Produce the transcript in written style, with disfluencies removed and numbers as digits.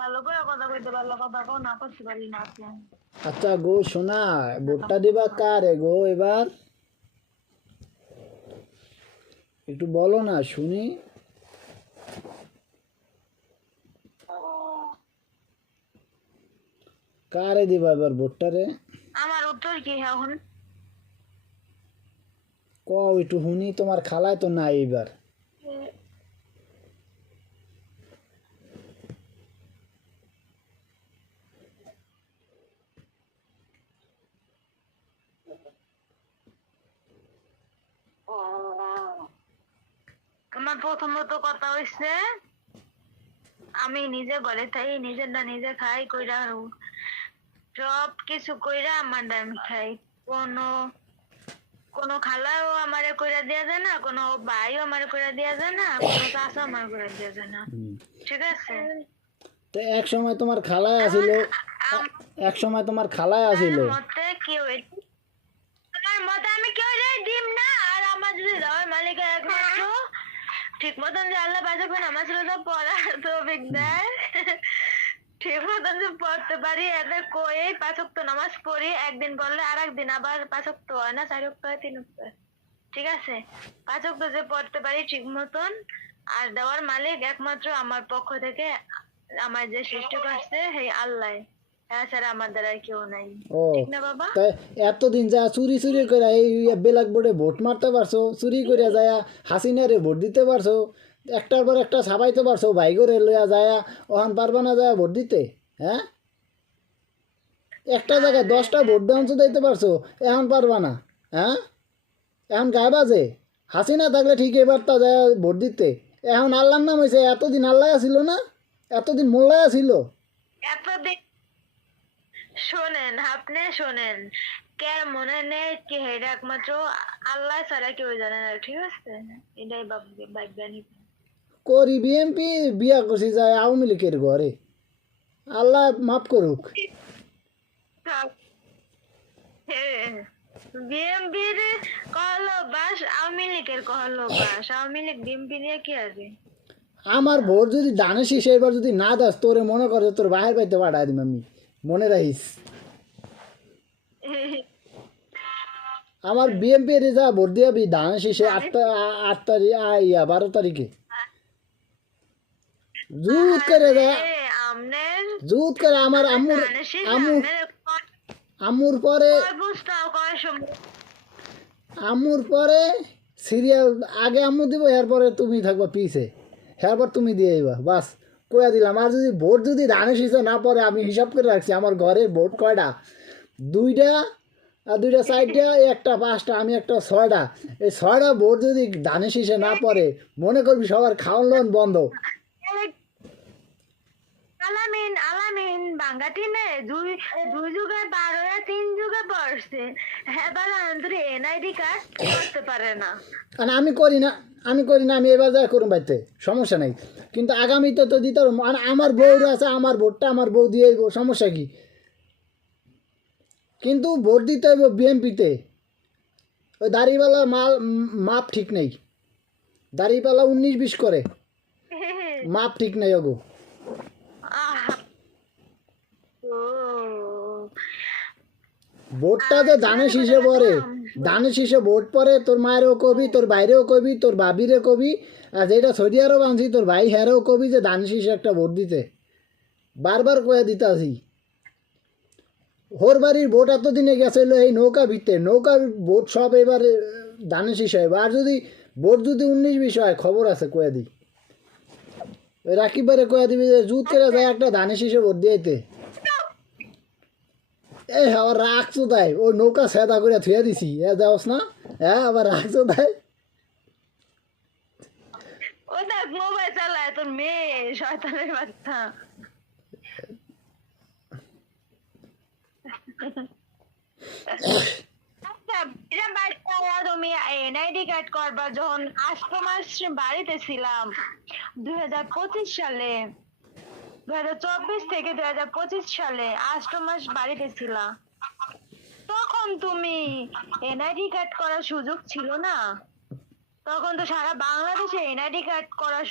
ভালো করে কথা কইতে পারলে কথা কও, না করতে পারি না আপনি। আচ্ছা গো শোনা, ভোটটা দিবা কারে গো এবার? একটু বলো না শুনি। কারে দিবা এবার ভোটটা রে? আমার উত্তর কি এখন? কও একটু শুনি, তোমার খালায় তো নাই এবার। আমার প্রথমত কথা হইছে, আমি নিজে ঘরে থাই, নিজেরটা নিজে খাই কইরা, সব কিছু কইরা আমারটা আমি খাই। কোনো কোনো খালাও আমারে কইরা দেয়া যায় না, কোনো ভাইও আমারে কইরা দেয়া যায় না, কোনো চাচা আমার কইরা দেয়া যায় না। ঠিক আছে? তো এক সময় তোমার খালায় এখন আসিল, এক সময় তোমার খালায় আসিল। মতে কেউ আমার মতে আমি কেউ ডিম না। আর আমার যদি দেওয়ার মালিকের একমাত্র ঠিক মতন যে আল্লাহ বাঁচাবে নামাজ রোজা পড়ার তৌফিক দেয়, ঠিক মতন যে পড়তে পারি, এদের কই 5 ওয়াক্ত নামাজ পড়ি, একদিন পড়লে আর একদিন আবার 5 ওয়াক্ত হয় না, 4 ওয়াক্ত হয়, 3 ওয়াক্ত হয়। ঠিক আছে? 5 ওয়াক্ত যে পড়তে পারি ঠিক মতন, আর দেওয়ার মালিক একমাত্র আমার পক্ষ থেকে আমার যে সৃষ্টি করছে সেই আল্লাহ, এছাড়া আমার দ্বারা কেউ নাই। ও ঠিক না বাবা? তাই এতদিন যা চুরি চুরি করে এই ব্ল্যাক বোর্ডে ভোট মারতে পারছো, চুরি করে যায় হাসিনারে ভোট দিতে পারছো, একটার পর একটা ছাপাইতে পারছো, ভাই করে লইয়া যায়, ওখান পারবা না যায় ভোট দিতে? হ্যাঁ, একটা জায়গায় 10টা ভোট দেওয়ান দিতে পারছো, এখন পারবা না? হ্যাঁ, এখন গায়ে বাজে। হাসিনা থাকলে ঠিক এবার তা যায় ভোট দিতে। এখন আল্লাহর নাম হয়েছে, এতদিন আল্লাহ ছিল না, এতদিন মোল্লায় ছিল। এতদিন শোনেন, আপনি শোনেন, কে মনে নেই কি হেটা একমাত্র আল্লাহ ছাড়া কেউ জানে না। ঠিক আছে? এটাই বৈজ্ঞানিক। করি বিএমপি, বিয়া করছি যায় আওয়ামী লীগের ঘরে, আল্লাহ মাফ করুক। বিএমপির কহলো বাস, আওয়ামী লীগের কহলো বাস, আওয়ামী লীগ বিএমপি নিয়ে কি আছে? আমার ভোট যদি দানে শেষে এবার যদি না দাস, তোরে মনে করে তোর বাহির পাইতে পাঠাই দিম আমি, মনে রাখিস। আমার বিএমপি যা ভোট দিয়াবি ধান শেষে 8 তারিখ, 12 তারিখে জুত করে যা, আমনের জুত করে আমার আম্মুর, আম্মুর আম্মুর পরে, বুঝতাও কয় সময় আম্মুর পরে সিরিয়াল আগে আম্মু দিব, এরপরে তুমি থাকবা পিছে, এরপর তুমি দিয়ে আইবা, বাস কয়া দিলাম। আর যদি ভোট যদি ধানের শীষে না পড়ে, আমি হিসাব করে রাখছি আমার ঘরের ভোট কয়টা, 2টা, আর 2টা 4টা, একটা 5টা, আমি একটা 6টা। এই 6টা ভোট যদি ধানের শীষে না পড়ে, মনে করবি সবার খাওয়ান লোন বন্ধ। আলামিন আলামিন বাঙ্গাটি নে দুই দুই যুগে পার হয়ে 3 যুগে পড়ছে, এবার আন্তরি এনআইডি কার্ড করতে পারে না। আর আমি করি না, আমি করি না, আমি এবার যা করুন বাড়িতে, সমস্যা নাই। কিন্তু আগামীতে তো দিতে পারবো, আর আমার বউরা আছে, আমার ভোটটা আমার বউ দিয়ে আইবো, সমস্যা কি? কিন্তু ভোট দিতে হইব বিএমপিতে। ওই দাড়িওয়ালা মাপ ঠিক নেই, দাড়িপাল্লা 19-20 করে, মাপ ঠিক নেই ওগো। আহা, ও ভোটটা যে ধানের শীষে পড়ে, ধানের শীষে ভোট পড়ে, তোর মায়েরও কবি, তোর বাইরেও কবি, তোর বাবিরে কবি, আর যেটা সৌদি আরব আনছি তোর ভাই হেরেও কবি যে ধানের শীষে একটা ভোট দিতে, বারবার কয়ে দিতে আসি। হোর বাড়ির ভোট এতদিনে গেছিল এই নৌকা ভিত্তে, নৌকা ভোট সব এবার ধানের শীষে হবে। আর যদি ভোট যদি 19-20 হয়, খবর আছে কয়ে দিই, ওই রাকিবারে কয়ে দিবি যে জুত করে যায় একটা ধানের শীষে ভোট দিয়েতে। এই আবার রাখছো তাই, ওই নৌকা সেদা করে থুয়ে দিছি, যাওস না? হ্যাঁ, আবার রাখছো তাই। ও দেখ মোবাইল চালায় তোর মেয়ে, শয়তানের বাচ্চা। আচ্ছা, এরা বাচ্চা, তুমি এনআইডি কার্ড করবা যখন 8 মাস বাড়িতে ছিলাম 2025 সালে, 2024 থেকে 2025 সালে 8 মাস বাড়িতে ছিলা, তখন তুমি এনআইডি কার্ড করার সুযোগ ছিল না? তখন তো সারা বাংলাদেশে এনআইডি কার্ড করার